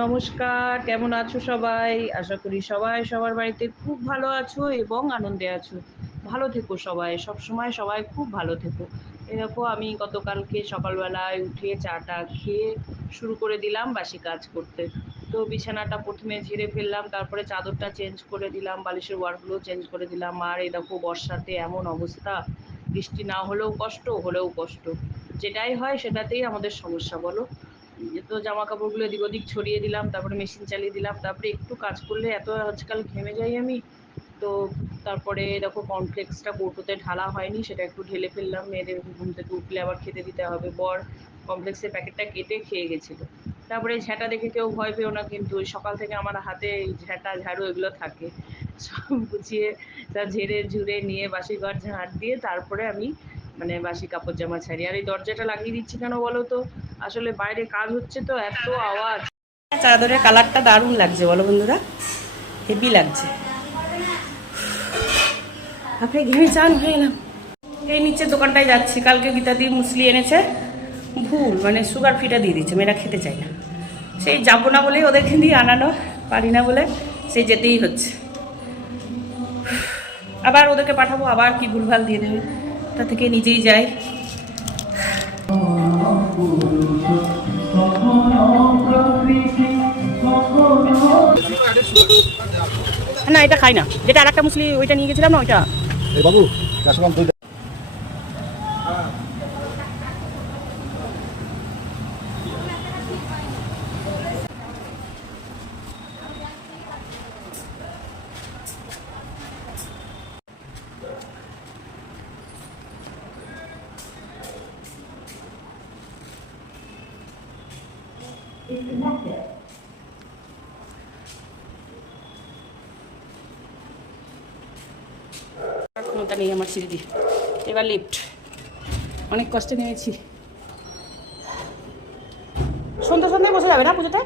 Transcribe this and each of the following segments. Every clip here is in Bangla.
নমস্কার, কেমন আছো সবাই? আশা করি সবাই সবার বাড়িতে খুব ভালো আছো এবং আনন্দে আছো। ভালো থেকো সবাই, সবসময় সবাই খুব ভালো থেকো। এই দেখো আমি গতকালকে সকালবেলায় উঠে চা-টা খেয়ে শুরু করে দিলাম বাসি কাজ করতে। তো বিছানাটা প্রথমে ঝেড়ে ফেললাম, তারপরে চাদরটা চেঞ্জ করে দিলাম, বালিশের ওয়ারগুলো চেঞ্জ করে দিলাম। আর এই দেখো বর্ষাতে এমন অবস্থা, বৃষ্টি না হলেও কষ্ট, হলেও কষ্ট। যেটাই হয় সেটাতেই আমাদের সমস্যা বলো? তো জামা কাপড়গুলো এদিক ওদিক ছড়িয়ে দিলাম, তারপরে মেশিন চালিয়ে দিলাম, তারপরে একটু কাজ করলে এত আজকাল ঘেমে যাই আমি। তো তারপরে দেখো কর্নফ্লেক্সটা কৌটোতে ঢালা হয়নি, সেটা একটু ঢেলে ফেললাম। মেয়েদের ঘুম থেকে উঠলে আবার খেতে দিতে হবে। বর কমপ্লেক্সের প্যাকেটটা কেটে খেয়ে গেছিলো। তারপরে ঝ্যাঁটা দেখে কেউ ভয় পেও না, কিন্তু ওই সকাল থেকে আমার হাতে এই ঝ্যাঁটা ঝাড়ু এগুলো থাকে। সব গুছিয়ে তা ঝেড়ে ঝুড়ে নিয়ে বাসি ঘর ঝাঁট দিয়ে তারপরে আমি মানে বাসি কাপড় জামা ছাড়ি। আর এই দরজাটা লাগিয়ে দিচ্ছি কেন বলো তো? আসলে বাইরে কাজ হচ্ছে তো, এত আওয়াজ। চাদরের কালারটা দারুণ লাগছে বলো বন্ধুরা, হেভি লাগছে। আপনি ঘেমে চান হয়ে এলাম। এই নিচের দোকানটায় যাচ্ছি। কালকে গীতাদি মুসলি এনেছে, ভুল মানে সুগার ফ্রিটা দিয়ে দিচ্ছে, মেয়েরা খেতে চায় না। সেই যাবো না বলেই ওদেরকে দিয়ে আনানো, পারি না বলে সেই যেতেই হচ্ছে। আবার ওদেরকে পাঠাবো, আবার কি ভুলভাল দিয়ে দেবে, তা থেকে নিজেই যাই। না এটা খাই না, যেটা আর একটা মুসলি ওইটা নিয়ে গেছিলাম না ওইটা। বাবু ক্ষমতা নেই আমার সিঁড়ি দিয়ে। এবার লিফট, অনেক কষ্টে নেমেছি। সন্ধ্যায় বসে যাবে না পুজোতে?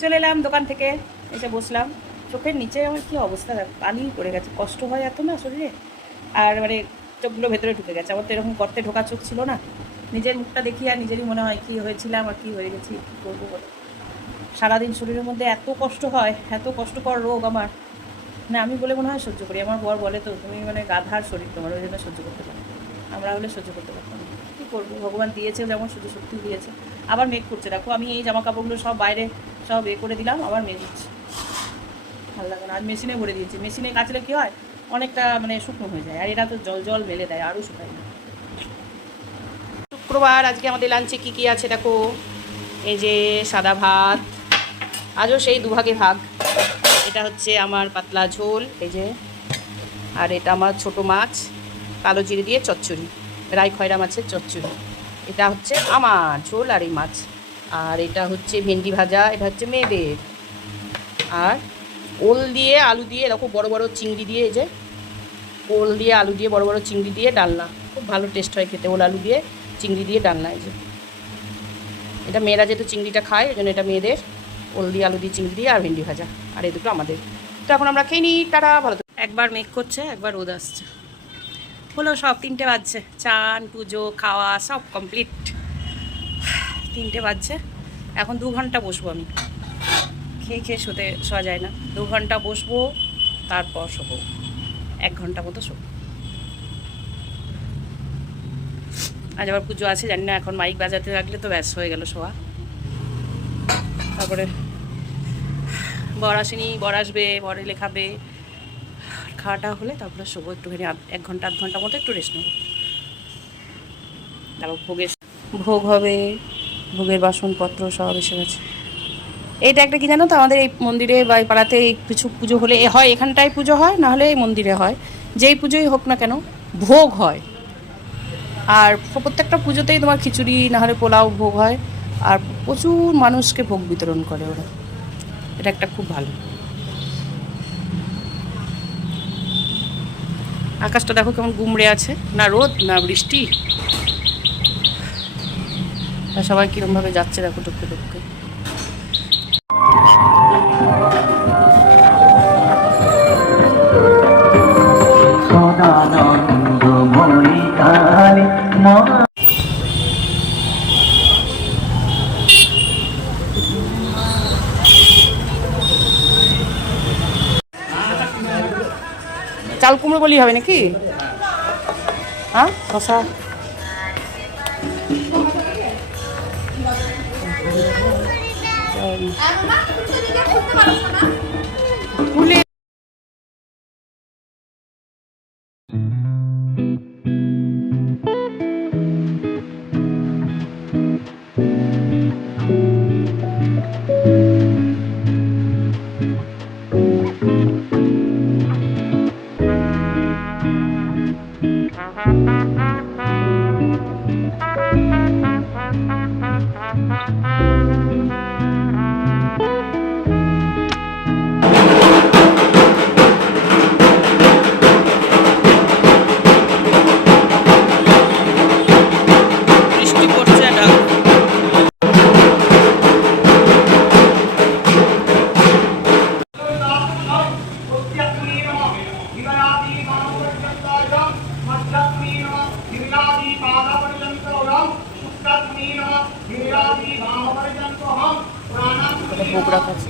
চলে এলাম দোকান থেকে, এসে বসলাম। চোখের নিচে আমার কী অবস্থা, পানি পড়ে গেছে। কষ্ট হয় এত না শরীরে, আর মানে চোখগুলো ভেতরে ঢুকে গেছে। আমার তো এরকম গর্তে ঢোকা চোখ ছিল না। নিজের মুখটা দেখি আর নিজেরই মনে হয় কী হয়েছিলাম আর কী হয়ে গেছি, কী করবো বলো। সারাদিন শরীরের মধ্যে এত কষ্ট হয়, এত কষ্টকর রোগ আমার। না আমি বলে মনে হয় সহ্য করি। আমার বর বলে তো তুমি মানে গাধার শরীর, তোমার ওই জন্য সহ্য করতে পারো। আমরা হলে সহ্য করতে পারতাম না। কী করবো, ভগবান দিয়েছে যেমন সহ্য শক্তি দিয়েছে। আবার মেঘ করছে দেখো, আমি এই জামা কাপড়গুলো সব বাইরে সব করে দিলাম, আবার মেঘ দিচ্ছে। ভালো লাগে না। আজ মেশিনে ভরে দিয়েছি। মেশিনে কাচলে কী হয়, অনেকটা মানে শুকনো হয়ে যায়, আর এরা তো জল জল মেলে দেয়, আরও শুকায় না। শুক্রবার আজকে আমাদের লাঞ্চে কী কী আছে দেখো। এই যে সাদা ভাত, আজও সেই দুভাগে ভাগ। এটা হচ্ছে আমার পাতলা ঝোল, এই যে, আর এটা আমার ছোট মাছ কালো জিরে দিয়ে চচ্চড়ি, রাই খয়রা মাছের চচ্চড়ি। এটা হচ্ছে আমার ঝোল আর এই মাছ। আর এটা হচ্ছে ভেন্ডি ভাজা, এটা হচ্ছে মেয়েদের। আর ওল দিয়ে আলু দিয়ে এরকম বড় বড় চিংড়ি দিয়ে, এই যে ওল দিয়ে আলু দিয়ে বড় বড় চিংড়ি দিয়ে ডালনা, খুব ভালো টেস্ট হয় খেতে। ওল আলু দিয়ে চিংড়ি দিয়ে ডালনা, এই যে এটা মেয়েরা যেহেতু চিংড়িটা খায় ওই জন্য এটা মেয়েদের। ওল দিয়ে আলু দিয়ে চিংড়ি দিয়ে আর ভেন্ডি ভাজা, আর এই দুটো আমাদের। তো এখন আমরা খেয়ে নিই, টাটা, ভালো। একবার মেঘ করছে, একবার রোদ আসছে। হলো সব 3টে বাজছে, চান পুজো খাওয়া সব কমপ্লিট। 3টে বাজছে, এখন 2 ঘন্টা বসবো আমি। খেয়ে খেয়ে শোয়া যায় না। 2 ঘন্টা বসবো, তারপর শোবো। 1 ঘন্টা মতো শোবো। আজ আবার পুজো আছে, জানি না, এখন মাইক বাজাতে লাগলে তো ব্যাস হয়ে গেল শোয়া। তারপরে বর আসেনি, বর আসবে, বর এলে খাবে। খাওয়াটা হলে তারপরে শোবো একটুখানি, 1 ঘন্টা 8 ঘন্টা মতো একটু রেস্ট নেবো। তারপর ভোগ হবে, ভোগের বাসনপত্র সব এসে গেছে। এইটা একটা কি জানো তো, আমাদের এই মন্দিরে বা এই পাড়াতে কিছু পুজো হলে হয়, এখানটায় পুজো হয়, নাহলে এই মন্দিরে হয়। যেই পুজোই হোক না কেন ভোগ হয়। আর প্রত্যেকটা পুজোতেই তোমার খিচুড়ি নাহলে পোলাও ভোগ হয়, আর প্রচুর মানুষকে ভোগ বিতরণ করে ওরা। এটা একটা খুব ভালো। আকাশটা দেখো কেমন গুমড়ে আছে, না রোদ না বৃষ্টি। আর সবাই কীরমভাবে যাচ্ছে দেখো টুককে টুককে। সদানন্দ চাল কুমড়ো বলি হবে নাকি? হ্যাঁ শশা ফুলে বৃষ্টি পড়ছে একটা। ভোগ রাখা আছে।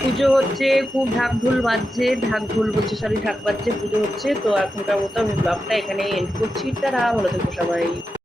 পুজো হচ্ছে, খুব ঢাক ঢোল বাজছে, ঢাক ঢোল বলছে, সরি ঢাক বাজছে, পুজো হচ্ছে। তো এখনকার মতো আমি ব্লগটা এখানে এন্ড করছি। তারা ভালো থেকো সবাই।